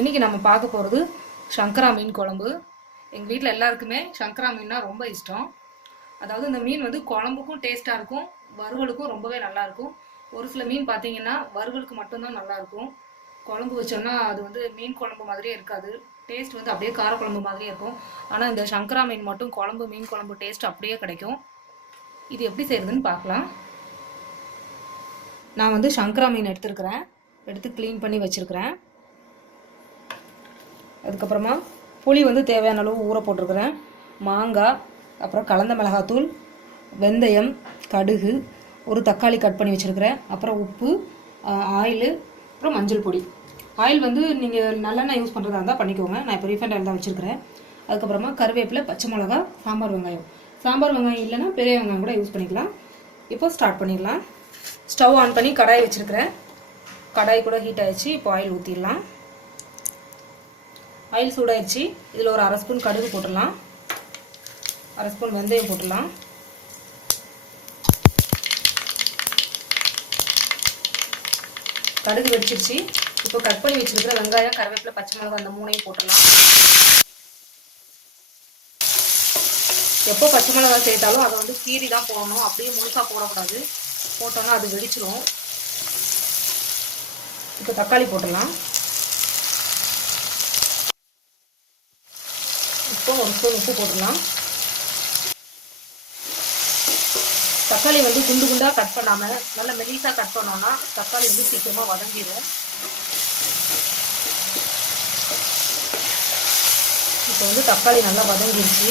இன்றைக்கி நம்ம பார்க்க போகிறது சங்கரா மீன் குழம்பு. எங்கள் வீட்டில் எல்லாருக்குமே சங்கரா மீன்னா ரொம்ப இஷ்டம். அதாவது இந்த மீன் வந்து குழம்புக்கும் டேஸ்ட்டாக இருக்கும், வறுவலுக்கும் ரொம்பவே நல்லாயிருக்கும். ஒரு சில மீன் பார்த்தீங்கன்னா வறுவலுக்கு மட்டும்தான் நல்லாயிருக்கும். குழம்பு வச்சோன்னா அது வந்து மீன் குழம்பு மாதிரியே இருக்காது, டேஸ்ட் வந்து அப்படியே காரக்குழம்பு மாதிரியே இருக்கும். ஆனால் இந்த சங்கரா மீன் மட்டும் குழம்பு மீன் குழம்பு டேஸ்ட் அப்படியே கிடைக்கும். இது எப்படி செய்கிறதுன்னு பார்க்கலாம். நான் வந்து சங்கரா மீன் எடுத்து க்ளீன் பண்ணி வச்சுருக்கிறேன். அதுக்கப்புறமா புளி வந்து தேவையான அளவு ஊற போட்டிருக்கிறேன். மாங்காய், அப்புறம் கலந்த மிளகாத்தூள், வெந்தயம், கடுகு, ஒரு தக்காளி கட் பண்ணி வச்சுருக்கிறேன். அப்புறம் உப்பு, ஆயிலு, அப்புறம் மஞ்சள் பொடி. ஆயில் வந்து நீங்கள் நல்லெண்ணெய் யூஸ் பண்ணுறதா இருந்தால் பண்ணிக்கோங்க. நான் இப்போ ரீஃபைண்ட் ஆயில் தான் வச்சுருக்கிறேன். அதுக்கப்புறமா கருவேப்பிலை, பச்சை மிளகா, சாம்பார் வெங்காயம். சாம்பார் வெங்காயம் இல்லைன்னா பெரிய வெங்காயம் கூட யூஸ் பண்ணிக்கலாம். இப்போ ஸ்டார்ட் பண்ணிடலாம். ஸ்டவ் ஆன் பண்ணி கடாய் வச்சுருக்கிறேன். கடாய் கூட ஹீட் ஆகிடுச்சு. இப்போ ஆயில் ஊற்றிடலாம். ஆயில் சூடாயிடுச்சு. இதில் ஒரு அரை ஸ்பூன் கடுகு போட்டுடலாம், அரை ஸ்பூன் வெந்தயம் போட்டுடலாம். கடுகு வெடிச்சிருச்சு. இப்போ கட் பண்ணி வச்சிருக்கிற வெங்காயம், கருவேப்பிலை, பச்சை மிளகாய் அந்த மூணையும் போட்டுடலாம். எப்போ பச்சை மிளகாய் சேர்த்தாலும் அதை வந்து கீரி தான் போடணும், அப்படியே முழுசாக போடக்கூடாது. போட்டோன்னா அது வெடிச்சிரும். இப்போ தக்காளி போட்டுடலாம். இப்போ ஒரு ஸ்பூன் உப்பு போட்டுடலாம். தக்காளி வந்து குண்டு குண்டாக கட் பண்ணாமல் நல்லா மெலிசாக கட் பண்ணோன்னா தக்காளி வந்து சீக்கிரமாக வதங்கிடும். இப்போ வந்து தக்காளி நல்லா வதங்கிடுச்சு.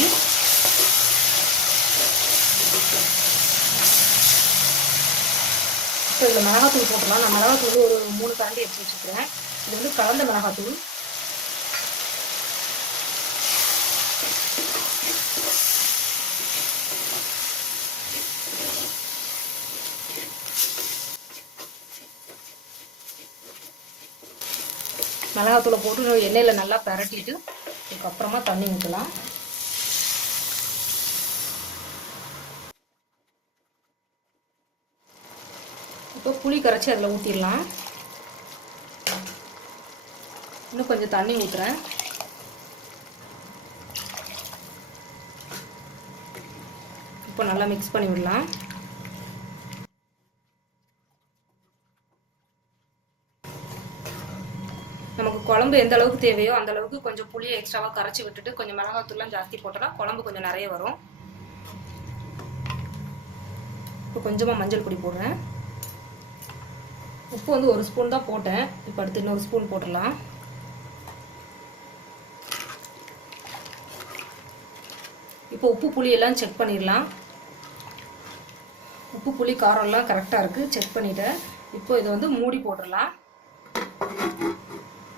இப்போ இதில் மிளகாத்தூள் போட்டுடலாம். நான் மிளகாத்தூள் ஒரு 3 கரண்டி எடுத்து வச்சுக்கிறேன். இது வந்து கலந்த மிளகாத்தூள். மிளகாத்தூளை போட்டு எண்ணெயில் நல்லா பரட்டிட்டு அதுக்கப்புறமா தண்ணி ஊற்றலாம். இப்போ புளி கரைச்சி அதில் ஊற்றிடலாம். இன்னும் கொஞ்சம் தண்ணி ஊற்றுறேன். இப்போ நல்லா மிக்ஸ் பண்ணி விடலாம். நமக்கு குழம்பு எந்த அளவுக்கு தேவையோ அந்த அளவுக்கு கொஞ்சம் புளியை எக்ஸ்ட்ராவாக கரைச்சி விட்டுட்டு கொஞ்சம் மிளகாத்தூள்லாம் ஜாஸ்தி போட்டோன்னா குழம்பு கொஞ்சம் நிறைய வரும். இப்போ கொஞ்சமாக மஞ்சள் பொடி போடுறேன். உப்பு வந்து ஒரு ஸ்பூன் தான் போட்டேன். இப்போ அடுத்து இன்னொரு ஸ்பூன் போட்டுடலாம். இப்போ உப்பு புளி எல்லாம் செக் பண்ணிடலாம். உப்பு புளி காரம்லாம் கரெக்டாக இருக்குது, செக் பண்ணிவிட்டேன். இப்போ இதை வந்து மூடி போட்டுடலாம்.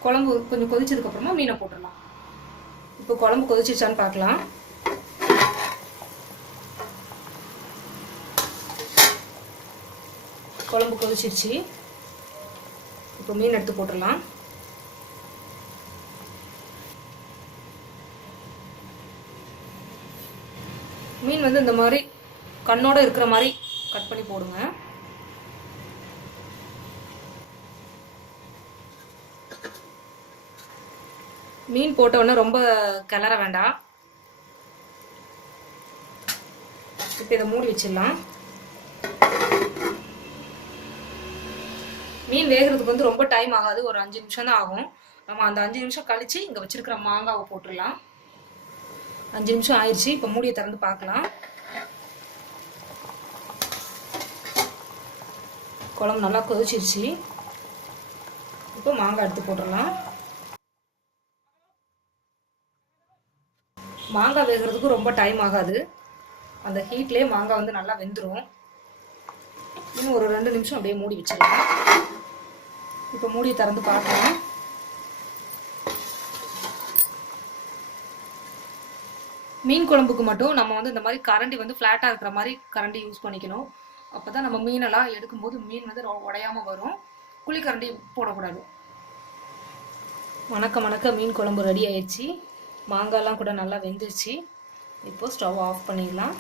குழம்பு கொஞ்சம் கொதிச்சதுக்கப்புறமா மீனை போட்டுடலாம். இப்போ குழம்பு கொதிச்சிச்சான்னு பார்க்கலாம். குழம்பு கொதிச்சிருச்சு. இப்போ மீன் எடுத்து போட்டுடலாம். மீன் வந்து இந்த மாதிரி கண்ணோட இருக்கிற மாதிரி கட் பண்ணி போடுங்க. மீன் போட்ட உடனே ரொம்ப கிளற வேண்டாம். இப்போ இதை மூடி வச்சிடலாம். மீன் வேகிறதுக்கு வந்து ரொம்ப டைம் ஆகாது, ஒரு 5 நிமிஷம் தான் ஆகும். நம்ம அந்த 5 நிமிஷம் கழிச்சு இங்கே வச்சிருக்கிற மாங்காவை போட்டுடலாம். 5 நிமிஷம் ஆயிடுச்சு. இப்போ மூடியை திறந்து பார்க்கலாம். குழம்பு நல்லா கொதிச்சிருச்சு. இப்போ மாங்காய் எடுத்து போட்டுடலாம். மாங்காய் வேகிறதுக்கு ரொம்ப டைம் ஆகாது, அந்த ஹீட்லேயே மாங்காய் வந்து நல்லா வெந்துடும். இன்னும் ஒரு 2 நிமிஷம் அப்படியே மூடி வச்சிடலாம். இப்போ மூடியை திறந்து பார்க்கலாம். மீன் குழம்புக்கு மட்டும் நம்ம வந்து இந்த மாதிரி கரண்டி வந்து ஃப்ளாட்டாக இருக்கிற மாதிரி கரண்டி யூஸ் பண்ணிக்கணும். அப்போ தான் நம்ம மீனெல்லாம் எடுக்கும்போது மீன் வந்து உடையாமல் வரும். குழிக்கரண்டி போடக்கூடாது. மணக்க மீன் குழம்பு ரெடி ஆயிடுச்சு. மாங்காய்லாம் கூட நல்லா வெந்துருச்சு. இப்போ ஸ்டவ் ஆஃப் பண்ணிடலாம்.